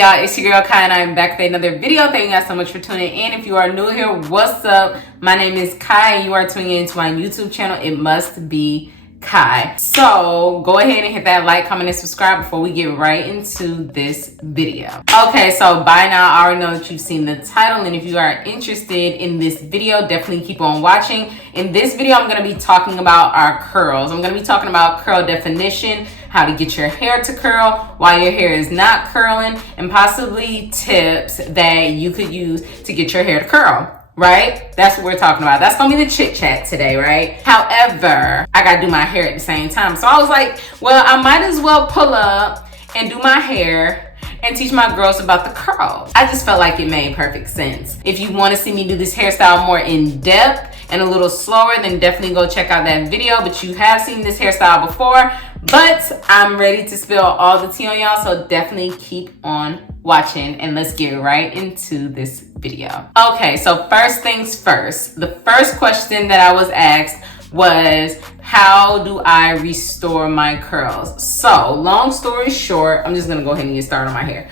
up, y'all? It's your girl Kai and I'm back with another video. Thank you guys so much for tuning in. If you are new here, what's up? My name is Kai and you are tuning into my YouTube channel. It must be Kai. So go ahead and hit that like, comment, and subscribe before we get right into this video. Okay, so by now I already know that you've seen the title, and if you are interested in this video, definitely keep on watching. In this video, I'm going to be talking about our curls. I'm going to be talking about curl definition, how to get your hair to curl, why your hair is not curling, and possibly tips that you could use to get your hair to curl. Right? That's what we're talking about. That's gonna be the chit chat today, right? However, I gotta do my hair at the same time. So I was like, well, I might as well pull up and do my hair and teach my girls about the curls. I just felt like it made perfect sense. If you want to see me do this hairstyle more in depth and a little slower, then definitely go check out that video. But you have seen this hairstyle before, but I'm ready to spill all the tea on y'all, so definitely keep on watching and let's get right into this video. Okay, so first things first, the first question that I was asked was, how do I restore my curls? So long story short, I'm just gonna go ahead and get started on my hair.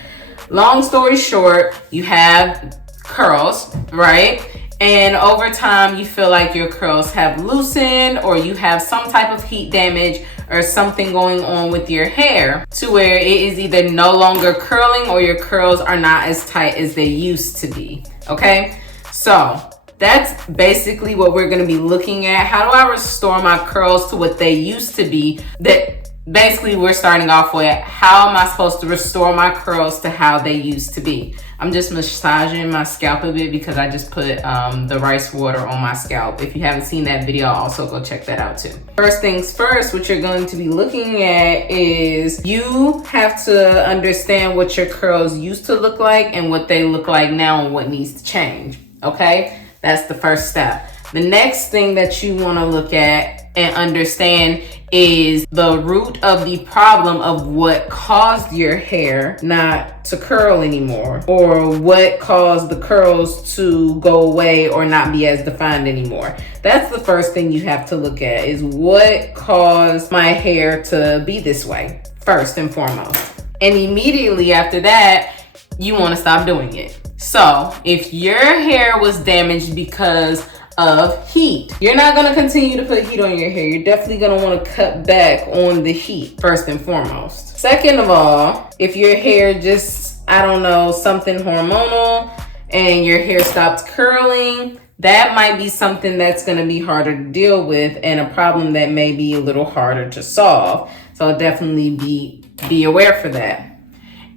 Long story short, you have curls, right? And over time you feel like your curls have loosened, or you have some type of heat damage or something going on with your hair to where it is either no longer curling or your curls are not as tight as they used to be. Okay, so that's basically what we're going to be looking at. How do I restore my curls to what they used to be? That basically we're starting off with, how am I supposed to restore my curls to how they used to be? I'm just massaging my scalp a bit because I just put the rice water on my scalp. If you haven't seen that video, also go check that out too. First things first, what you're going to be looking at is you have to understand what your curls used to look like and what they look like now and what needs to change. Okay, that's the first step. The next thing that you want to look at and understand is the root of the problem of what caused your hair not to curl anymore, or what caused the curls to go away or not be as defined anymore. That's the first thing you have to look at, is what caused my hair to be this way, first and foremost. And immediately after that, you want to stop doing it. So if your hair was damaged because of heat, you're not going to continue to put heat on your hair. You're definitely going to want to cut back on the heat, first and foremost. Second of all, if your hair just, I don't know, something hormonal and your hair stopped curling, that might be something that's going to be harder to deal with and a problem that may be a little harder to solve. So definitely be aware for that.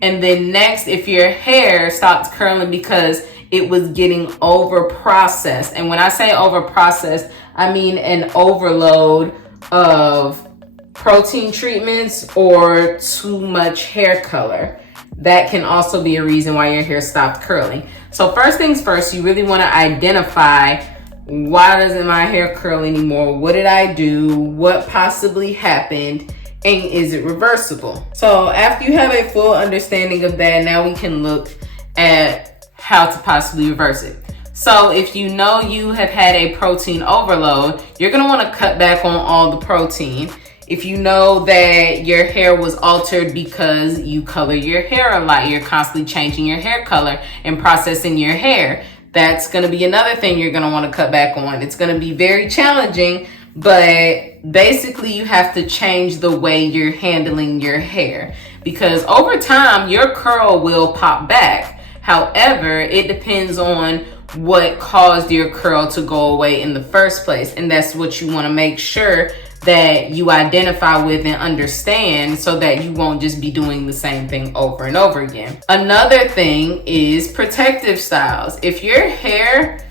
And then next, if your hair stopped curling because it was getting over processed. And when I say over processed, I mean an overload of protein treatments or too much hair color. That can also be a reason why your hair stopped curling. So first things first, you really want to identify, why doesn't my hair curl anymore? What did I do? What possibly happened? And is it reversible? So after you have a full understanding of that, now we can look at how to possibly reverse it. So if you know you have had a protein overload, you're going to want to cut back on all the protein. If you know that your hair was altered because you color your hair a lot, you're constantly changing your hair color and processing your hair, that's going to be another thing you're going to want to cut back on. It's going to be very challenging, but basically you have to change the way you're handling your hair, because over time your curl will pop back. However, it depends on what caused your curl to go away in the first place. And that's what you want to make sure that you identify with and understand, so that you won't just be doing the same thing over and over again. Another thing is protective styles. If your hair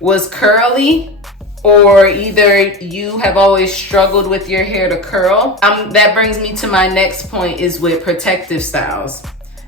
was curly, or either you have always struggled with your hair to curl, that brings me to my next point, is with protective styles.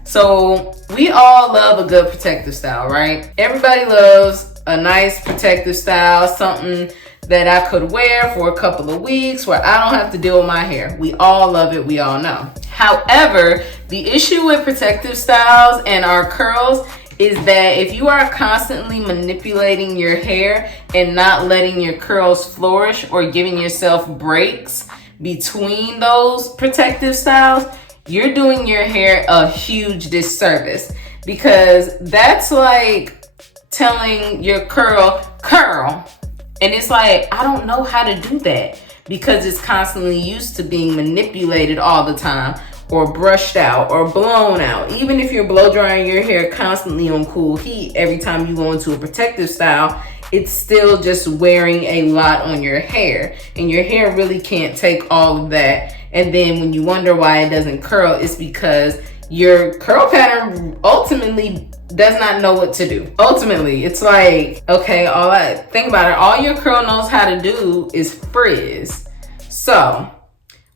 So we all love a good protective style, right? Everybody loves a nice protective style, something that I could wear for a couple of weeks where I don't have to deal with my hair. We all love it, we all know. However, the issue with protective styles and our curls is that if you are constantly manipulating your hair and not letting your curls flourish or giving yourself breaks between those protective styles, you're doing your hair a huge disservice, because that's like telling your curl, and it's like, I don't know how to do that, because it's constantly used to being manipulated all the time, or brushed out, or blown out. Even if you're blow drying your hair constantly on cool heat, every time you go into a protective style, it's still just wearing a lot on your hair, and your hair really can't take all of that. And then when you wonder why it doesn't curl, it's because your curl pattern ultimately does not know what to do. Ultimately, it's like, okay, think about it, all your curl knows how to do is frizz. So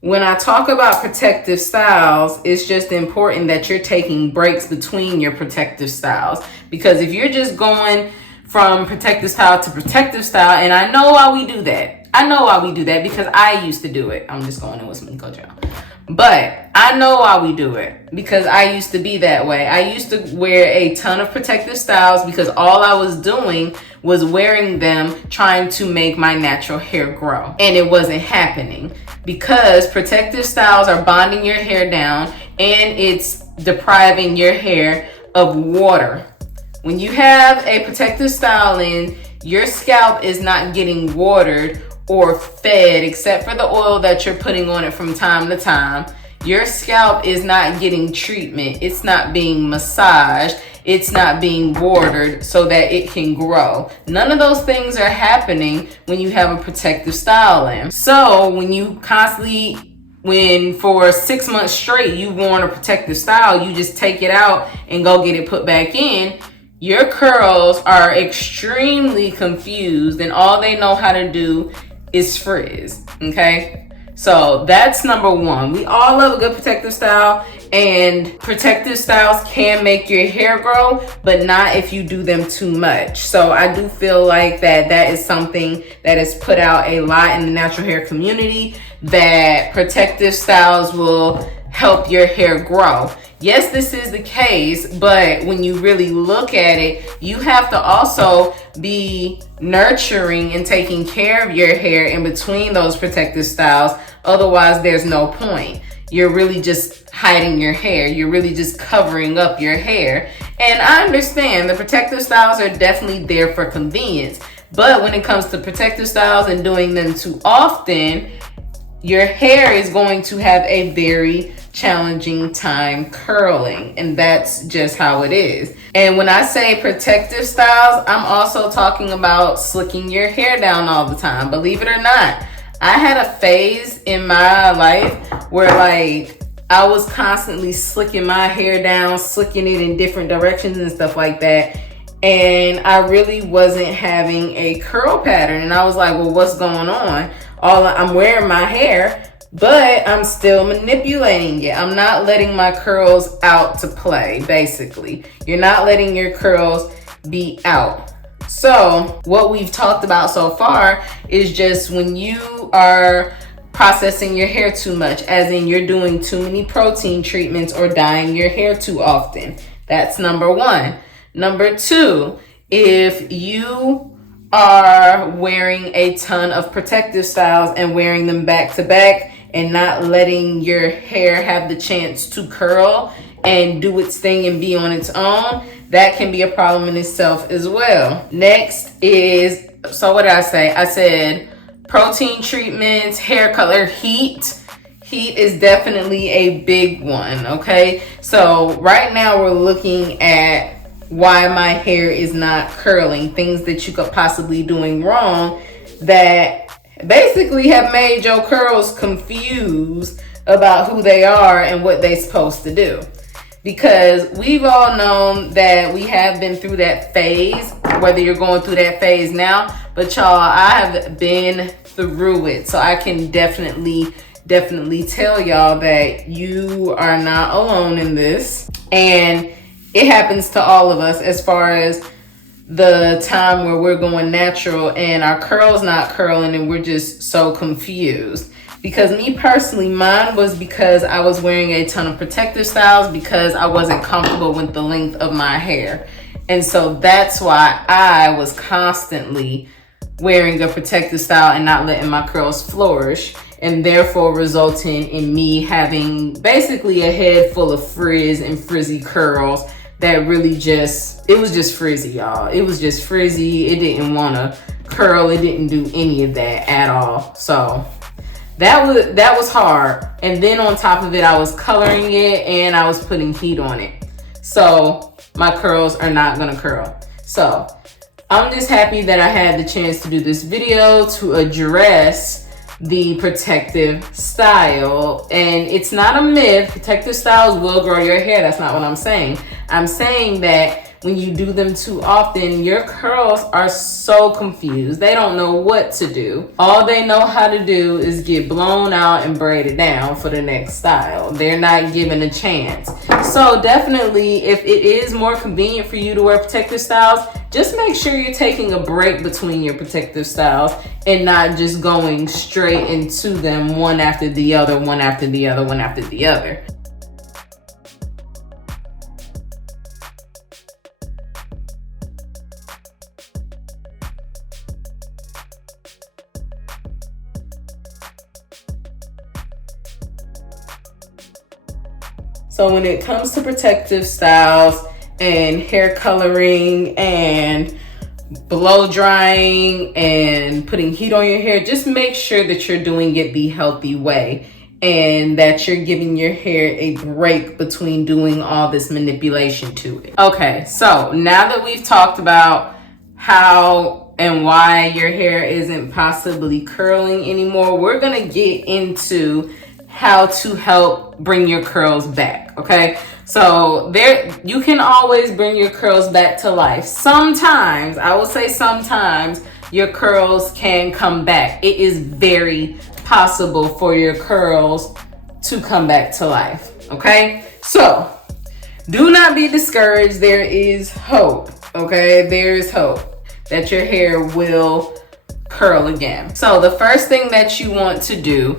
when I talk about protective styles, it's just important that you're taking breaks between your protective styles, because if you're just going from protective style to protective style, and I know why we do that. I know why we do that, because I used to do it. I'm just going in with some gel. But I know why we do it, because I used to be that way. I used to wear a ton of protective styles because all I was doing was wearing them trying to make my natural hair grow. And it wasn't happening, because protective styles are bonding your hair down, and it's depriving your hair of water. When you have a protective style in, your scalp is not getting watered or fed, except for the oil that you're putting on it from time to time. Your scalp is not getting treatment. It's not being massaged. It's not being watered so that it can grow. None of those things are happening when you have a protective style in. So when you constantly, when for 6 months straight you've worn a protective style, you just take it out and go get it put back in, your curls are extremely confused, and all they know how to do is frizz. Okay, so that's number one. We all love a good protective style, and protective styles can make your hair grow, but not if you do them too much. So I do feel like that is something that is put out a lot in the natural hair community, that protective styles will help your hair grow. Yes, this is the case, but when you really look at it, you have to also be nurturing and taking care of your hair in between those protective styles. Otherwise, there's no point. You're really just hiding your hair. You're really just covering up your hair. And I understand the protective styles are definitely there for convenience, but when it comes to protective styles and doing them too often, your hair is going to have a very challenging time curling, and that's just how it is. And when I say protective styles, I'm also talking about slicking your hair down all the time. Believe it or not, I had a phase in my life where like I was constantly slicking my hair down, slicking it in different directions and stuff like that, and I really wasn't having a curl pattern. And I was like, well, what's going on? I'm wearing my hair, but I'm still manipulating it. I'm not letting my curls out to play, basically. You're not letting your curls be out. So what we've talked about so far is just when you are processing your hair too much, as in you're doing too many protein treatments or dyeing your hair too often. That's number one. Number two, if you are wearing a ton of protective styles and wearing them back to back and not letting your hair have the chance to curl and do its thing and be on its own, that can be a problem in itself as well. Next is, so what did I say? I said protein treatments, hair color, heat. Heat is definitely a big one, okay? So right now we're looking at why my hair is not curling, things that you could possibly doing wrong that basically have made your curls confused about who they are and what they're supposed to do. Because we've all known that we have been through that phase, whether you're going through that phase now, but y'all, I have been through it. So I can definitely tell y'all that you are not alone in this. And it happens to all of us, as far as the time where we're going natural and our curls not curling and we're just so confused. Because me personally, mine was because I was wearing a ton of protective styles because I wasn't comfortable with the length of my hair. And so that's why I was constantly wearing a protective style and not letting my curls flourish. and therefore resulting in me having basically a head full of frizz and frizzy curls that really it was just frizzy, y'all. It was just frizzy. It didn't want to curl. It didn't do any of that at all. So that was hard. And then on top of it, I was coloring it and I was putting heat on it. So my curls are not gonna curl. So I'm just happy that I had the chance to do this video to address the protective style. And it's not a myth. Protective styles will grow your hair. That's not what I'm saying. I'm saying that when you do them too often, your curls are so confused. They don't know what to do. All they know how to do is get blown out and braided down for the next style. They're not given a chance. So definitely, if it is more convenient for you to wear protective styles, just make sure you're taking a break between your protective styles and not just going straight into them one after the other, one after the other, one after the other. So when it comes to protective styles and hair coloring and blow drying and putting heat on your hair, just make sure that you're doing it the healthy way and that you're giving your hair a break between doing all this manipulation to it. Okay, so now that we've talked about how and why your hair isn't possibly curling anymore, we're gonna get into how to help bring your curls back. Okay, so you can always bring your curls back to life. Sometimes, I will say sometimes, your curls can come back. It is very possible for your curls to come back to life. Okay, so do not be discouraged. There is hope. Okay, there is hope that your hair will curl again. So the first thing that you want to do,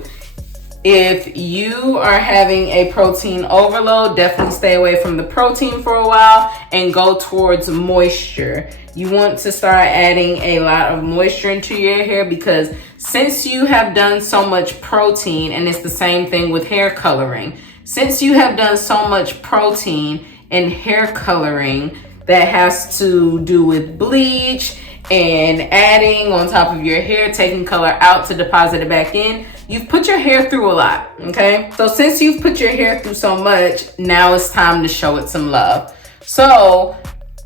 if you are having a protein overload, definitely stay away from the protein for a while and go towards moisture. You want to start adding a lot of moisture into your hair, because since you have done so much protein, and it's the same thing with hair coloring, since you have done so much protein and hair coloring that has to do with bleach and adding on top of your hair, taking color out to deposit it back in, you've put your hair through a lot, okay? So since you've put your hair through so much, now it's time to show it some love. So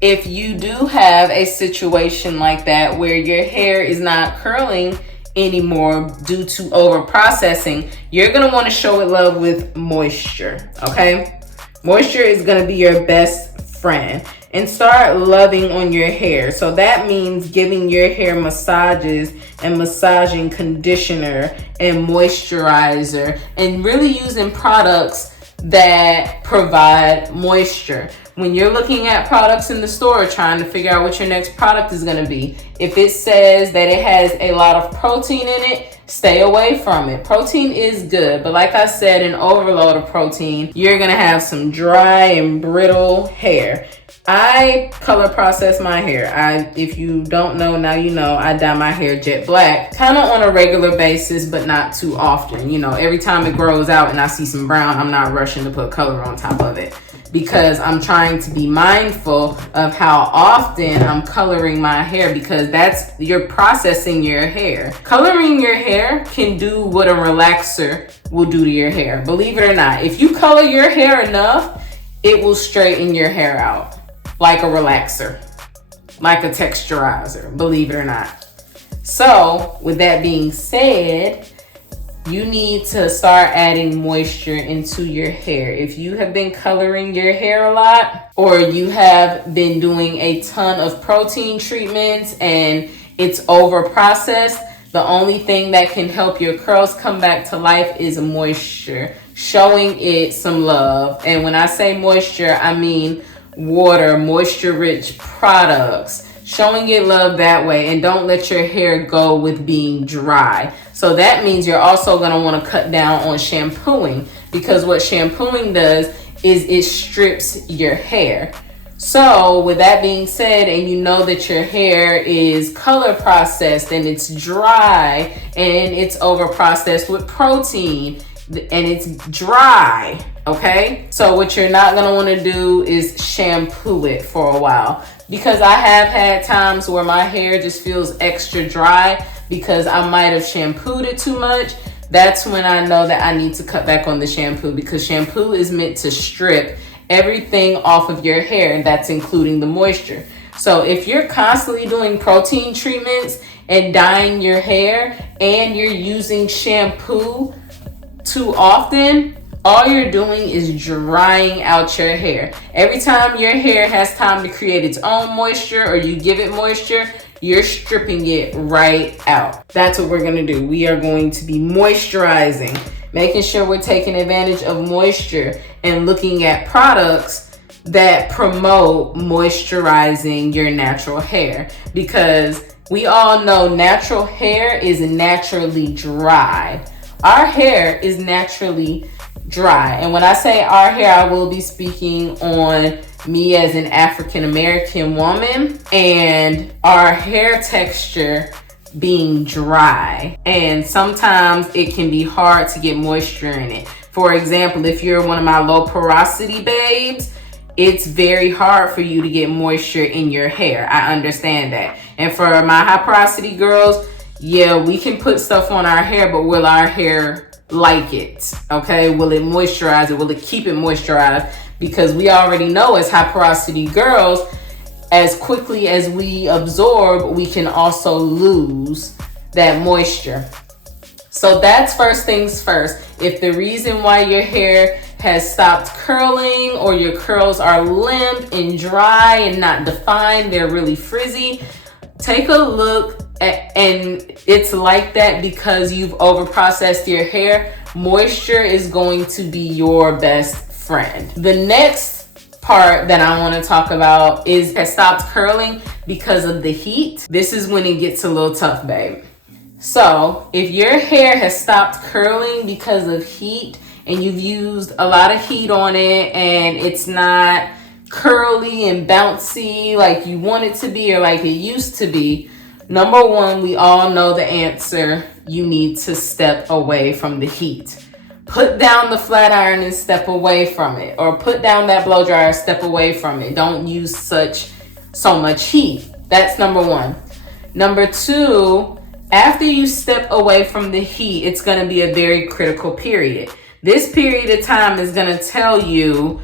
if you do have a situation like that where your hair is not curling anymore due to over processing, you're gonna wanna show it love with moisture, okay? Moisture is gonna be your best friend. And start loving on your hair. So that means giving your hair massages and massaging conditioner and moisturizer, and really using products that provide moisture. When you're looking at products in the store trying to figure out what your next product is going to be, if it says that it has a lot of protein in it, stay away from it. Protein is good, but like I said, an overload of protein, you're going to have some dry and brittle hair. I color process my hair. If you don't know, now you know, I dye my hair jet black, kind of on a regular basis, but not too often. You know, every time it grows out and I see some brown, I'm not rushing to put color on top of it, because I'm trying to be mindful of how often I'm coloring my hair, because you're processing your hair. Coloring your hair can do what a relaxer will do to your hair. Believe it or not, if you color your hair enough, it will straighten your hair out. Like a relaxer, like a texturizer, believe it or not. So with that being said, you need to start adding moisture into your hair. If you have been coloring your hair a lot, or you have been doing a ton of protein treatments and it's over processed, the only thing that can help your curls come back to life is moisture, showing it some love. And when I say moisture, I mean water, moisture rich products, showing it love that way. And don't let your hair go with being dry. So that means you're also going to want to cut down on shampooing, because what shampooing does is it strips your hair. So with that being said, and you know that your hair is color processed and it's dry and it's over processed with protein and it's dry, okay? So what you're not gonna wanna do is shampoo it for a while, because I have had times where my hair just feels extra dry because I might have shampooed it too much. That's when I know that I need to cut back on the shampoo, because shampoo is meant to strip everything off of your hair, and that's including the moisture. So if you're constantly doing protein treatments and dyeing your hair and you're using shampoo too often, all you're doing is drying out your hair. Every time your hair has time to create its own moisture or you give it moisture, you're stripping it right out. That's what we're gonna do. We are going to be moisturizing, making sure we're taking advantage of moisture and looking at products that promote moisturizing your natural hair, because we all know natural hair is naturally dry. Our hair is naturally dry. And when I say our hair, I will be speaking on me as an African American woman and our hair texture being dry. And sometimes it can be hard to get moisture in it. For example, if you're one of my low porosity babes, it's very hard for you to get moisture in your hair. I understand that. And for my high porosity girls, yeah, we can put stuff on our hair, but will our hair like it? Okay, will it moisturize it? Will it keep it moisturized? Because we already know as high porosity girls, as quickly as we absorb, we can also lose that moisture. So that's first things first. If the reason why your hair has stopped curling, or your curls are limp and dry and not defined, they're really frizzy, take a look at, and it's like that because you've over processed your hair. Moisture is going to be your best friend. The next part that I want to talk about is has stopped curling because of the heat. This is when it gets a little tough, babe. So if your hair has stopped curling because of heat and you've used a lot of heat on it and it's not curly and bouncy like you want it to be or like it used to be, number one, we all know the answer. You need to step away from the heat. Put down the flat iron and step away from it, or put down that blow dryer, step away from it. Don't use so much heat. That's number one. Number two, after you step away from the heat, it's going to be a very critical period. This period of time is going to tell you,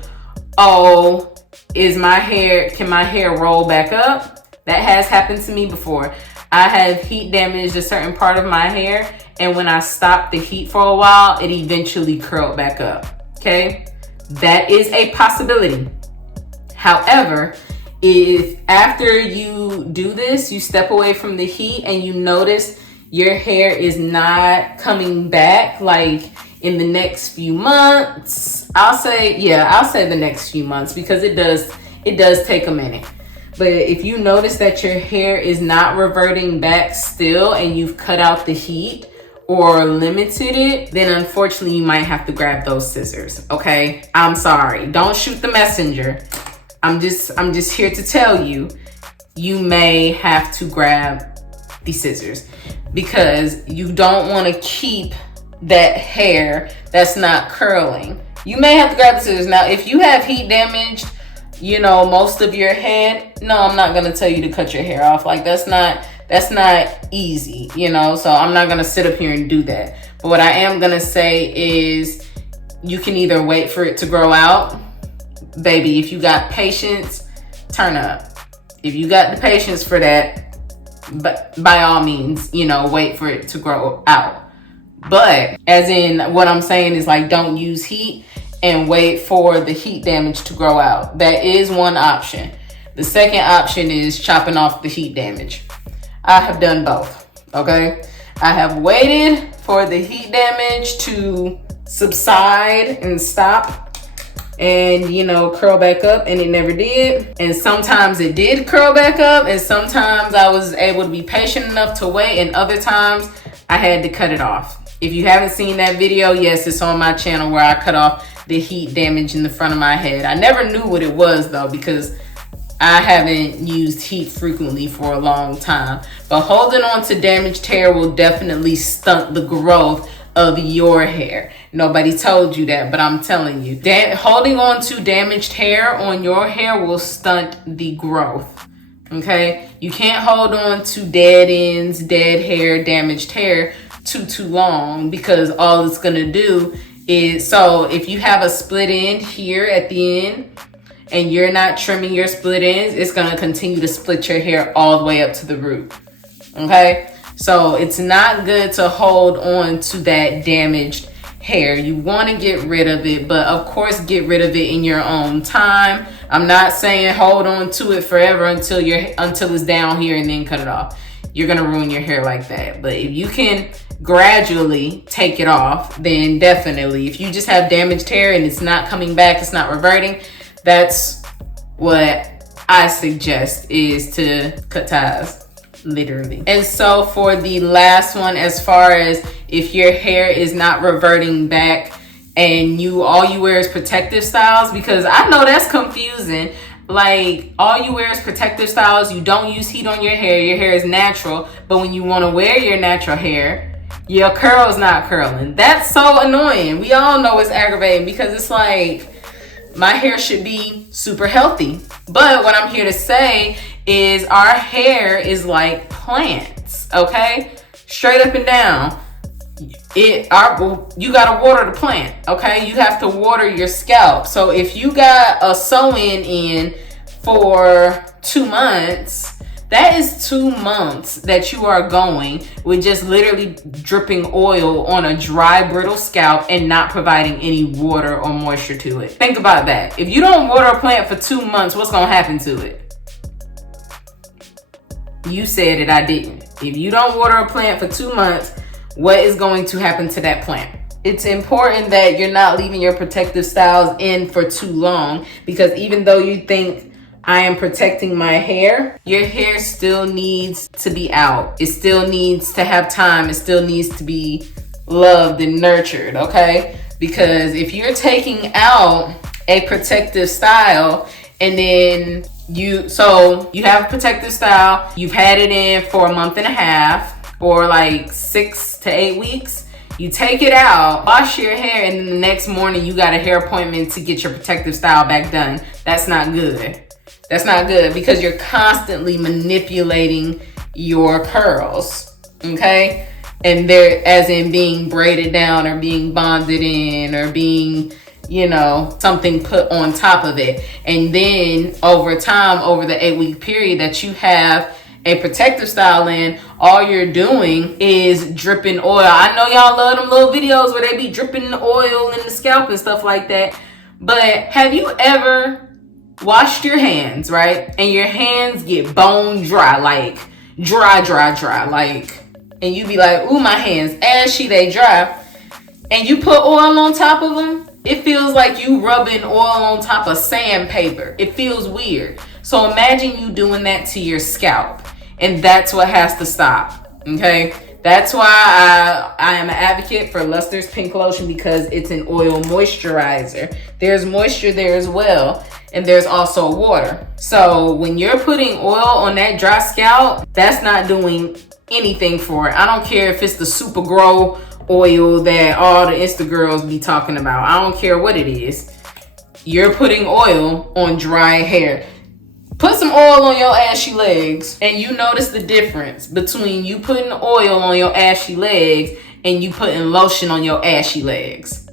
oh, can my hair roll back up? That has happened to me before. I have heat damaged a certain part of my hair, and when I stopped the heat for a while, it eventually curled back up, okay? That is a possibility. However, if after you do this, you step away from the heat and you notice your hair is not coming back like in the next few months, I'll say the next few months, because it does take a minute. But if you notice that your hair is not reverting back still and you've cut out the heat or limited it, then unfortunately you might have to grab those scissors, okay? I'm sorry, don't shoot the messenger. I'm just here to tell you, you may have to grab the scissors, because you don't want to keep that hair that's not curling. You may have to grab the scissors. Now, if you have heat damage, you know, most of your head, no, I'm not going to tell you to cut your hair off. Like, that's not easy, you know, so I'm not going to sit up here and do that. But what I am going to say is you can either wait for it to grow out. Baby, if you got patience, turn up. If you got the patience for that, but by all means, you know, wait for it to grow out. But as in, what I'm saying is, like, don't use heat and wait for the heat damage to grow out. That is one option. The second option is chopping off the heat damage. I have done both, okay? I have waited for the heat damage to subside and stop and, you know, curl back up, and it never did. And sometimes it did curl back up, and sometimes I was able to be patient enough to wait, and other times I had to cut it off. If you haven't seen that video, yes, it's on my channel where I cut off the heat damage in the front of my head. I never knew what it was though, because I haven't used heat frequently for a long time. But holding on to damaged hair will definitely stunt the growth of your hair. Nobody told you that, but I'm telling you. Holding on to damaged hair on your hair will stunt the growth. Okay? You can't hold on to dead ends, dead hair, damaged hair too long, because all it's gonna do is, so if you have a split end here at the end and you're not trimming your split ends, it's gonna continue to split your hair all the way up to the root. Okay? So it's not good to hold on to that damaged hair. You want to get rid of it, but of course get rid of it in your own time. I'm not saying hold on to it forever until it's down here and then cut it off. You're gonna ruin your hair like that. But if you can gradually take it off, then definitely. If you just have damaged hair and it's not coming back, it's not reverting, that's what I suggest, is to cut ties. Literally. And so for the last one, as far as if your hair is not reverting back and all you wear is protective styles, because I know that's confusing. Like, all you wear is protective styles, you don't use heat on your hair is natural, but when you want to wear your natural hair, your curl's not curling. That's so annoying. We all know it's aggravating, because it's like, my hair should be super healthy. But what I'm here to say is our hair is like plants, okay? Straight up and down. You gotta water the plant, okay? You have to water your scalp. So if you got a sew-in in for 2 months, that is 2 months that you are going with just literally dripping oil on a dry, brittle scalp and not providing any water or moisture to it. Think about that. If you don't water a plant for 2 months, what's gonna happen to it? You said it, I didn't. If you don't water a plant for 2 months, what is going to happen to that plant? It's important that you're not leaving your protective styles in for too long, because even though you think I am protecting my hair, your hair still needs to be out. It still needs to have time. It still needs to be loved and nurtured, okay? Because if you're taking out a protective style and then you have a protective style, you've had it in for a month and a half or like 6 to 8 weeks, you take it out, wash your hair, and then the next morning you got a hair appointment to get your protective style back done. That's not good. That's not good, because you're constantly manipulating your curls, okay? And they're, as in being braided down or being bonded in or being, something put on top of it. And then over time, over the 8-week period that you have a protective style in, all you're doing is dripping oil. I know y'all love them little videos where they be dripping oil in the scalp and stuff like that. But have you ever washed your hands, right? And your hands get bone dry, like dry, like, and you be like, ooh, my hands ashy, they dry. And you put oil on top of them, it feels like you rubbing oil on top of sandpaper. It feels weird. So imagine you doing that to your scalp. And that's what has to stop, okay? That's why I am an advocate for Luster's Pink Lotion, because it's an oil moisturizer. There's moisture there as well, and there's also water. So when you're putting oil on that dry scalp, that's not doing anything for it. I don't care if it's the Super Grow oil that all the Insta girls be talking about. I don't care what it is. You're putting oil on dry hair. Put some oil on your ashy legs, and you notice the difference between you putting oil on your ashy legs and you putting lotion on your ashy legs.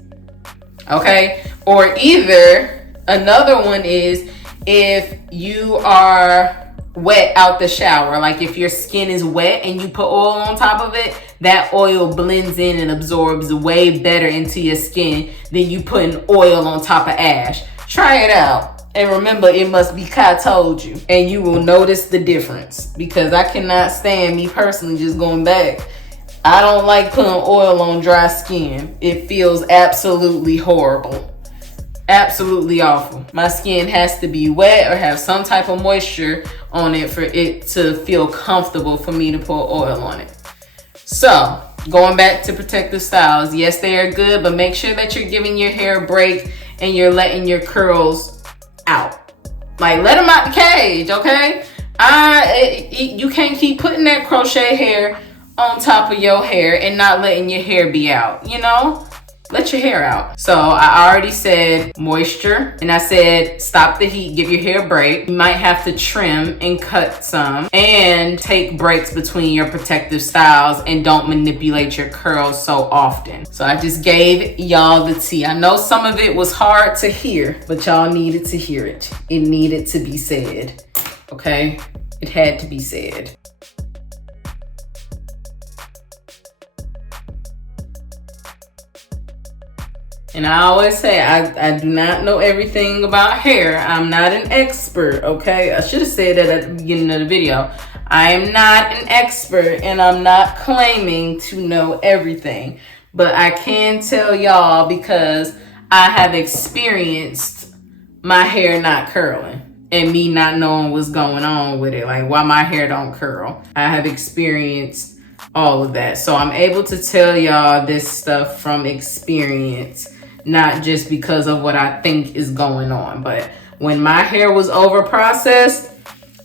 Okay? Or either another one is if you are wet out the shower, like if your skin is wet and you put oil on top of it, that oil blends in and absorbs way better into your skin than you putting oil on top of ash. Try it out. And remember, it must be Kai told you. And you will notice the difference. Because I cannot stand, me personally, just going back, I don't like putting oil on dry skin. It feels absolutely horrible. Absolutely awful. My skin has to be wet or have some type of moisture on it for it to feel comfortable for me to put oil on it. So, going back to protective styles, yes, they are good, but make sure that you're giving your hair a break and you're letting your curls out. Like, let him out the cage, okay? You can't keep putting that crochet hair on top of your hair and not letting your hair be out, you know? Let your hair out. So I already said moisture, and I said stop the heat, give your hair a break. You might have to trim and cut some, and take breaks between your protective styles, and don't manipulate your curls so often. So I just gave y'all the tea. I know some of it was hard to hear, but y'all needed to hear it. It needed to be said, okay? It had to be said. And I always say, I do not know everything about hair. I'm not an expert, okay? I should have said that at the beginning of the video. I am not an expert, and I'm not claiming to know everything. But I can tell y'all, because I have experienced my hair not curling and me not knowing what's going on with it, like why my hair don't curl. I have experienced all of that. So I'm able to tell y'all this stuff from experience, not just because of what I think is going on. But when my hair was over processed,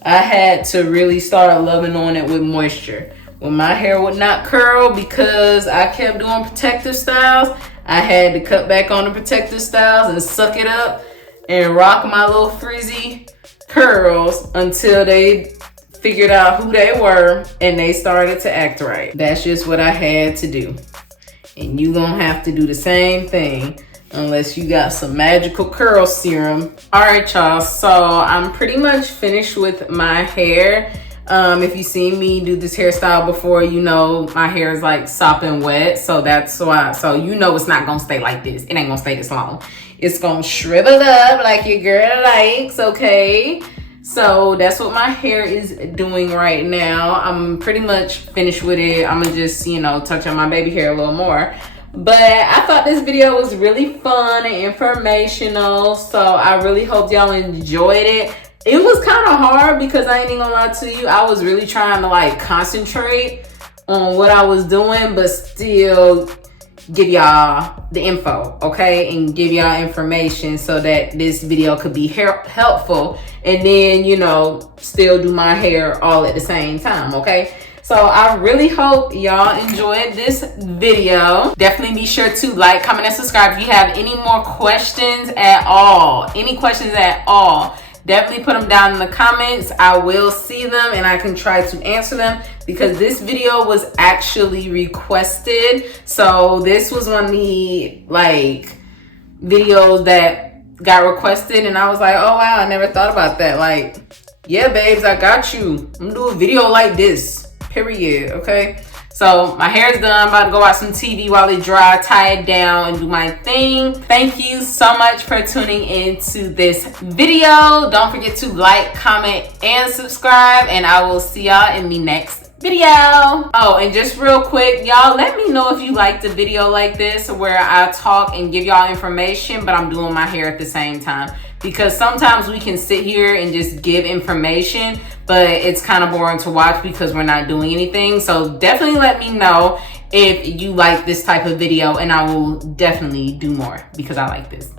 I had to really start loving on it with moisture. When my hair would not curl because I kept doing protective styles, I had to cut back on the protective styles and suck it up and rock my little frizzy curls until they figured out who they were and they started to act right. That's just what I had to do. And you gonna have to do the same thing, unless you got some magical curl serum. All right, y'all, so I'm pretty much finished with my hair. If you seen me do this hairstyle before, you know my hair is like sopping wet, so that's why. So you know it's not gonna stay like this. It ain't gonna stay this long. It's gonna shrivel up like your girl likes, okay? So that's what my hair is doing right now. I'm pretty much finished with it. I'm gonna just, you know, touch on my baby hair a little more. But I thought this video was really fun and informational, so I really hope y'all enjoyed it. It was kind of hard because I ain't even gonna lie to you. I was really trying to like concentrate on what I was doing, but still give y'all the info, okay? And give y'all information so that this video could be helpful, and then, you know, still do my hair all at the same time, okay? So I really hope y'all enjoyed this video. Definitely be sure to like, comment, and subscribe. If you have any more questions at all, definitely put them down in the comments. I will see them and I can try to answer them, because this video was actually requested. So this was one of the like videos that got requested, and I was like, oh wow, I never thought about that. Like, yeah, babes, I got you. I'm gonna do a video like this, period, okay? So my hair is done. I'm about to go watch some TV while it dry, tie it down, and do my thing. Thank you so much for tuning into this video. Don't forget to like, comment, and subscribe, and I will see y'all in the next video. Oh, and just real quick, y'all, let me know if you liked a video like this where I talk and give y'all information, but I'm doing my hair at the same time. Because sometimes we can sit here and just give information, but it's kind of boring to watch because we're not doing anything. So definitely let me know if you like this type of video, and I will definitely do more because I like this.